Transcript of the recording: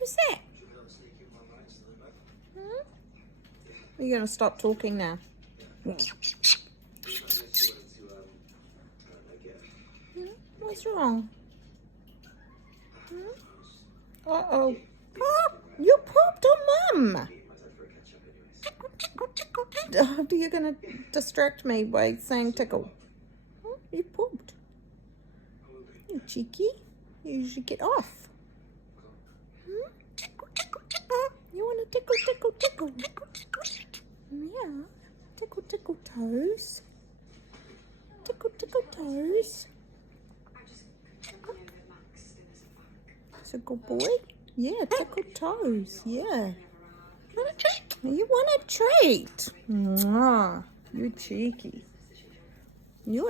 Who's that? Are you going to stop talking now? What's wrong? Uh-oh. Oh, you pooped on Mum. You're going to distract me by saying tickle. Oh, you pooped. You cheeky. You should get off. You want to tickle, tickle, tickle? Yeah. Tickle, tickle toes. Tickle, tickle toes. That's a good boy. Yeah, tickle toes. Yeah. You want a treat? Mwah. You cheeky. You